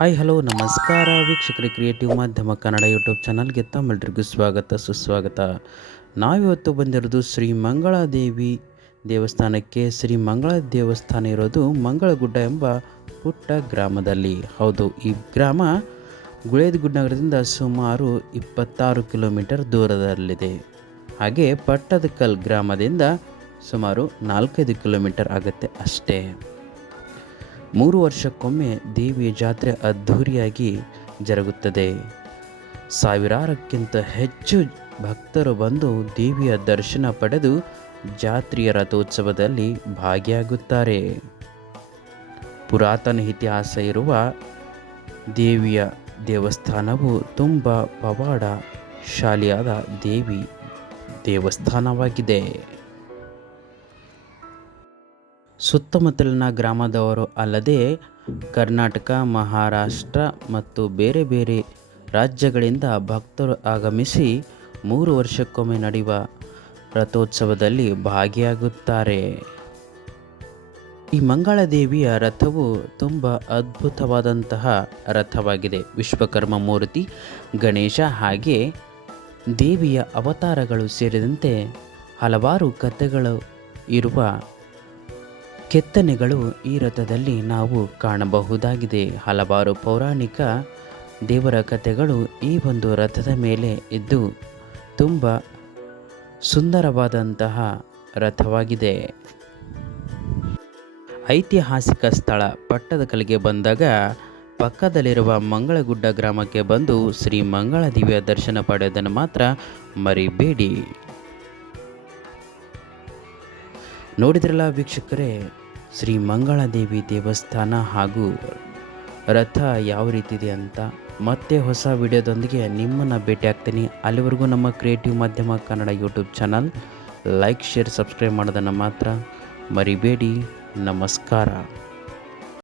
Hi, hello, ನಮಸ್ಕಾರ. ವೀಕ್ಷಕರೇ creative ಮಾಧ್ಯಮ ಕನ್ನಡ ಯೂಟ್ಯೂಬ್ ಚಾನಲ್ಗೆ ತಮ್ಮೆಲ್ಲರಿಗೂ ಸ್ವಾಗತ, ಸುಸ್ವಾಗತ. ನಾವಿವತ್ತು ಬಂದಿರೋದು ಶ್ರೀ ಮಂಗಳಾದೇವಿ ದೇವಸ್ಥಾನಕ್ಕೆ. ಶ್ರೀ ಮಂಗಳ ದೇವಸ್ಥಾನ ಇರೋದು ಮಂಗಳಗುಡ್ಡ ಎಂಬ ಪುಟ್ಟ ಗ್ರಾಮದಲ್ಲಿ. ಹೌದು, ಈ ಗ್ರಾಮ ಗುಳೇದಗುಡ್ಡ ನಗರದಿಂದ ಸುಮಾರು ಇಪ್ಪತ್ತಾರು ಕಿಲೋಮೀಟರ್ ದೂರದಲ್ಲಿದೆ. ಹಾಗೆ ಪಟ್ಟದಕಲ್ ಗ್ರಾಮದಿಂದ ಸುಮಾರು ನಾಲ್ಕೈದು ಕಿಲೋಮೀಟರ್ ಆಗುತ್ತೆ ಅಷ್ಟೇ. ಮೂರು ವರ್ಷಕ್ಕೊಮ್ಮೆ ದೇವಿಯ ಜಾತ್ರೆ ಅದ್ಧೂರಿಯಾಗಿ ಜರುಗುತ್ತದೆ. ಸಾವಿರಾರಕ್ಕಿಂತ ಹೆಚ್ಚು ಭಕ್ತರು ಬಂದು ದೇವಿಯ ದರ್ಶನ ಪಡೆದು ಜಾತ್ರೆಯ ರಥೋತ್ಸವದಲ್ಲಿ ಭಾಗಿಯಾಗುತ್ತಾರೆ. ಪುರಾತನ ಇತಿಹಾಸ ಇರುವ ದೇವಿಯ ದೇವಸ್ಥಾನವು ತುಂಬ ಪವಾಡ ಶಾಲಿಯಾದ ದೇವಿ ದೇವಸ್ಥಾನವಾಗಿದೆ. ಸುತ್ತಮುತ್ತಲಿನ ಗ್ರಾಮದವರು ಅಲ್ಲದೆ ಕರ್ನಾಟಕ, ಮಹಾರಾಷ್ಟ್ರ ಮತ್ತು ಬೇರೆ ಬೇರೆ ರಾಜ್ಯಗಳಿಂದ ಭಕ್ತರು ಆಗಮಿಸಿ ಮೂರು ವರ್ಷಕ್ಕೊಮ್ಮೆ ನಡೆಯುವ ರಥೋತ್ಸವದಲ್ಲಿ ಭಾಗಿಯಾಗುತ್ತಾರೆ. ಈ ಮಂಗಳದೇವಿಯ ರಥವು ತುಂಬ ಅದ್ಭುತವಾದಂತಹ ರಥವಾಗಿದೆ. ವಿಶ್ವಕರ್ಮ ಮೂರ್ತಿ, ಗಣೇಶ ಹಾಗೆ ದೇವಿಯ ಅವತಾರಗಳು ಸೇರಿದಂತೆ ಹಲವಾರು ಕಥೆಗಳು ಇರುವ ಕೆತ್ತನೆಗಳು ಈ ರಥದಲ್ಲಿ ನಾವು ಕಾಣಬಹುದಾಗಿದೆ. ಹಲವಾರು ಪೌರಾಣಿಕ ದೇವರ ಕಥೆಗಳು ಈ ಒಂದು ರಥದ ಮೇಲೆ ಇದ್ದು ತುಂಬ ಸುಂದರವಾದಂತಹ ರಥವಾಗಿದೆ. ಐತಿಹಾಸಿಕ ಸ್ಥಳ ಪಟ್ಟದಕಲ್ಲಿಗೆ ಬಂದಾಗ ಪಕ್ಕದಲ್ಲಿರುವ ಮಂಗಳಗುಡ್ಡ ಗ್ರಾಮಕ್ಕೆ ಬಂದು ಶ್ರೀ ಮಂಗಳ ದಿವ್ಯ ದರ್ಶನ ಪಡೆಯೋದನ್ನು ಮಾತ್ರ ಮರಿಬೇಡಿ. ನೋಡಿದ್ರಲ್ಲ ವೀಕ್ಷಕರೇ, ಶ್ರೀ ಮಂಗಳಾದೇವಿ ದೇವಸ್ಥಾನ ಹಾಗೂ ರಥ ಯಾವ ರೀತಿ ಇದೆ ಅಂತ ಮತ್ತೆ ಹೊಸ ವಿಡಿಯೋದೊಂದಿಗೆ ನಿಮ್ಮನ್ನು ಭೇಟಿ ಆಗ್ತೀನಿ. ಅಲ್ಲಿವರೆಗೂ ನಮ್ಮ ಕ್ರಿಯೇಟಿವ್ ಮಾಧ್ಯಮ Kannada YouTube channel like share subscribe ಮಾಡೋದನ್ನು ಮಾತ್ರ ಮರಿಬೇಡಿ. ನಮಸ್ಕಾರ.